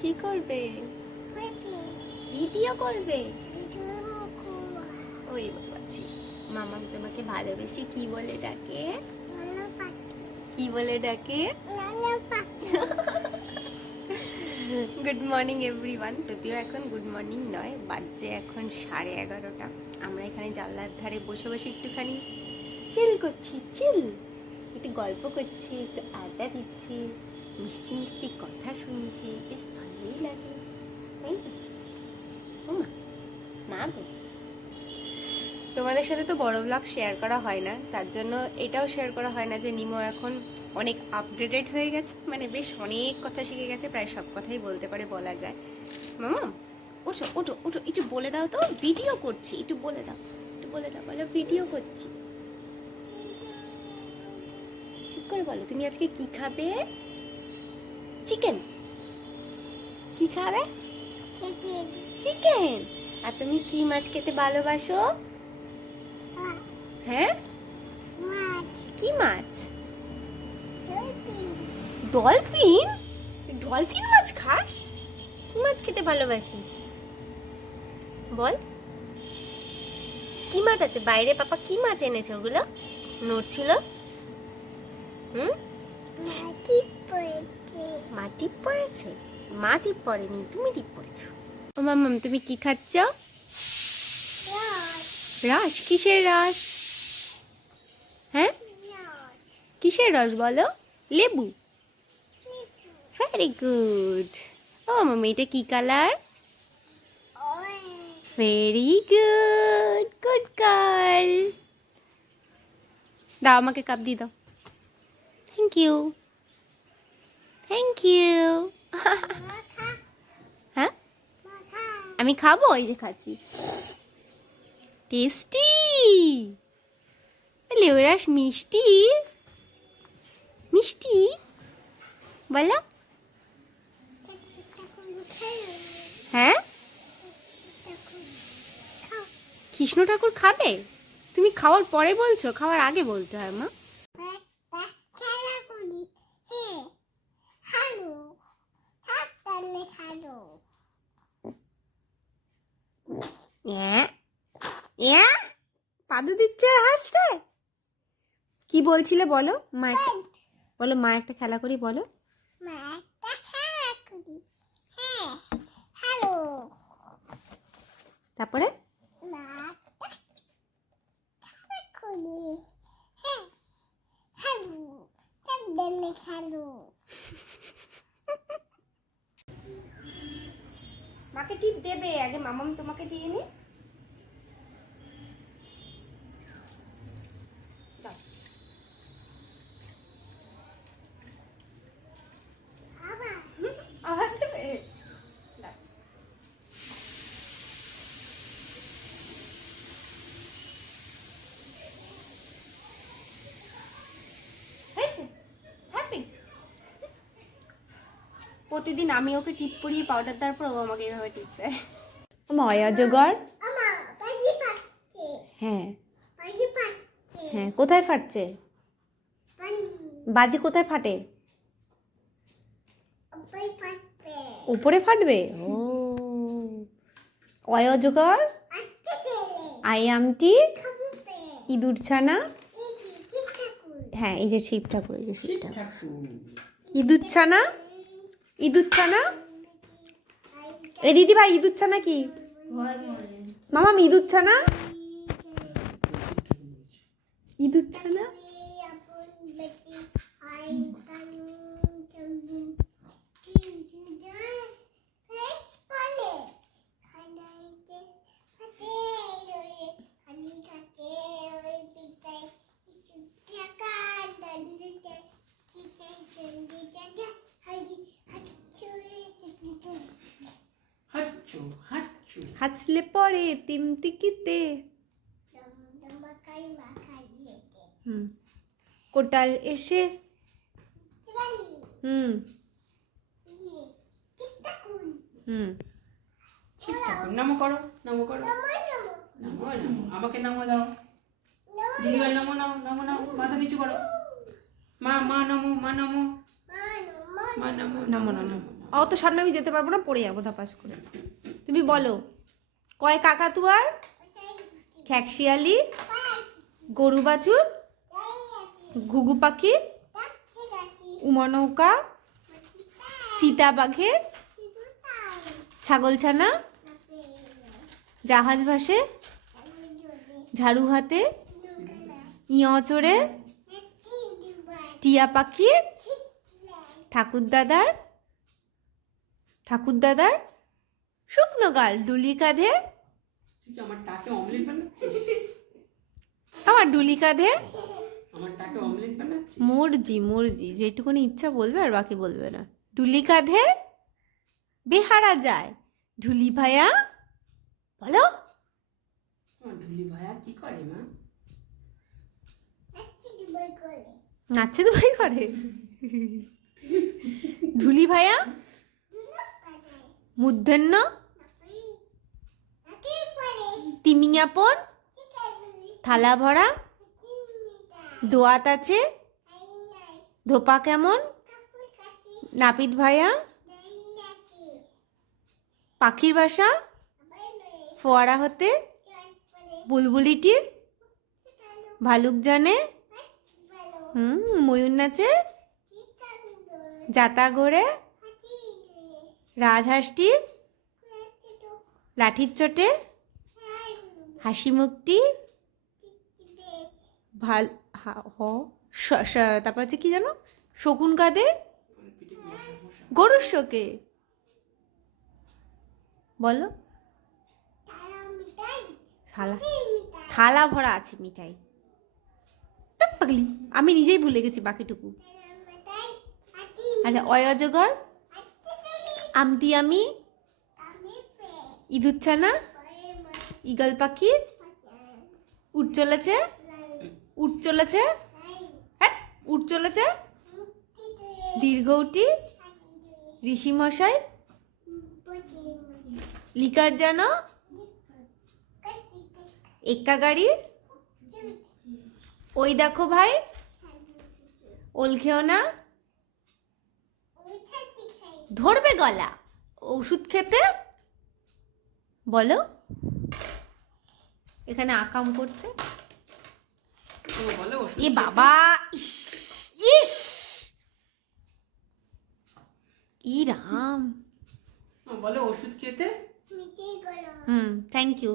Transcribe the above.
কি করবে? ভিডিও করবে। ওই বাবাজি, মামাম তোমাকে ভালোবেসে কি বলে ডাকে? কি বলে ডাকে? Good morning everyone. যদিও এখন গুড মর্নিং নয়, বাজছে এখন 11:30। আমরা এখানে জানলার ধারে বসে বসে একটুখানি চিল করছি, একটু গল্প করছি, একটু আড্ডা দিচ্ছি, মিষ্টি মিষ্টি কথা শুনছি, বেশ ভালোই লাগে, তাই না? ও মা গো, তোমাদের সাথে তো বড় ব্লগ শেয়ার করা হয় না, তার জন্য এটাও শেয়ার করা হয় না যে নিমো এখন অনেক আপডেটেড হয়ে গেছে, মানে বেশ অনেক কথা শিখে গেছে, প্রায় সব কথাই বলতে পারে বলা যায়। মামা ওঠো ওঠো ওঠো, একটু বলে দাও তো, ভিডিও করছি, একটু বলে দাও, বলো ভিডিও করছি। ঠিক করে বলো, তুমি আজকে কি খাবে? চিকেন। কি খাবে? চিকেন। আর তুমি কি মাছ খেতে ভালোবাসো? হ্যাঁ, কি মাছ? ডলফিন। ডলফিন মাছ খাস? কি মাছ খেতে ভালোবাসিস বল? কি মাছ আছে বাইরে? পাপা কি মাছ এনেছে? ওগুলো নড়ছিল। মাটি পড়েছে? মা টিপ পড়েনি, তুমি টিপ পড়েছো। ও মাম্মাম, তুমি কি খাচ্ছ? রস। কিসের রস? হ্যাঁ, কিসের রস বলো? লেবু। Very good. ও মাম্মা, এটা কি colour? Very good, good girl. দাও আমাকে কাপ দিয়ে দাও। Thank you, thank you. হ্যাঁ, আমি খাবো, এই যে খাচ্ছি। টেস্টি। লেবুরস মিষ্টি মিষ্টি বলো। হ্যাঁ, কৃষ্ণ ঠাকুর খাবে? তুমি খাওয়ার পরে বলছো, খাওয়ার আগে বলতে হয় মা। পাদু দিচ্ছে আর হাসছে। কি বলছিলে বলো? মা বলো, মা একটা খেলা করি বলো। তারপরে মাকে টিপ দেবে, আগে মামাম তোমাকে দিয়ে নি। আবার দেবে? প্রতিদিন আমি ওকে টিপ পরিয়ে পাউডার দেওয়ার পর ও আমাকে এইভাবে টিপ দেয়। অজগর। হ্যাঁ হ্যাঁ, কোথায় ফাটছে? বাজি কোথায় ফাটে? উপরে ফাটবে। ও অজগর। আই আমটি। ইঁদুর ছানা। হ্যাঁ, এই যে শিব ঠাকুর, এই যে শিব ঠাকুর। ইঁদুর ছানা। ইঁদুর ছানা। এ দিদি ভাই, ইঁদুর ছানা কি? মামা ইঁদুর ছানা। ইঁদুর ছানা। হাঁচলে পরে তিমতিকিতে। কোটাল এসে। নামো করো, নামো করো, নামো নামো, আমাকে নামো দাও। দিদিভাই নামো, নাও নামো নাও, মাথা নিচু করো। মা মা নামো, মা নামো, মা নামো নামো নামো অত সামনে আমি যেতে পারবো না, পড়ে যাবো ধাপাস করে। তুমি বলো, কয় কাকাতুয়ার, খ্যাকশিয়ালি, গরু বাছুর, ঘুঘু পাখি, উমনৌকা, চিতাবাঘে, ছাগলছানা, জাহাজ ভাসে, ঝাড়ু হাতে, ইয় চড়ে, টিয়া পাখি, ঠাকুরদাদার শুকনো গাল ডুলি কাঁধে, আমার টাকে অমলেট বানাচ্ছে, আমার ডুলি কাঁধে, আমার টাকে অমলেট বানাচ্ছে। মর্জি যেটুকুনি ইচ্ছা বলবে আর বাকি বলবে না। ডুলি কাঁধে বেহারা যায়, ঢুলি ভাইয়া বলো। আমার ঢুলি ভাইয়া কি করে মা? নাচে দুবাই করে। ঢুলি ভাইয়া মূর্ধন্য তিমিয়াপন, থালা ভরা, দোয়াত আছে, ধোপা কেমন, নাপিত ভাইয়া, পাখির বাসা, ফোয়ারা হতে, বুলবুলিটির, ভালুক জানে, ময়ূর নাচে, জাতা ঘোরে, রাজহাঁসটির, লাঠির চোটে, হাসি মুখটি, তারপর হচ্ছে কি জানো, শকুন কাঁধে, গরুর শোকে বলো। থালা ভরা আছে মিঠাই। ধ্যাৎ পাগলি, আমি নিজেই ভুলে গেছি বাকিটুকু। আচ্ছা, অজগর, আমটি আমি, ইঁদুর ছানা, ঈগল পাখি, উট চলেছে, হ্যাঁ উট চলেছে, দীর্ঘউটি, ঋষিমশাই, লিকার যেন, এক্কা গাড়ি, ওই দেখো ভাই, ওল খেও না, ধরবে গলা, ওষুধ খেতে বলো। এখানে আকাম করছে। বলো ওষুধ এ বাবা, ইস ই রাম। বলো ওষুধ খেতে। Thank you.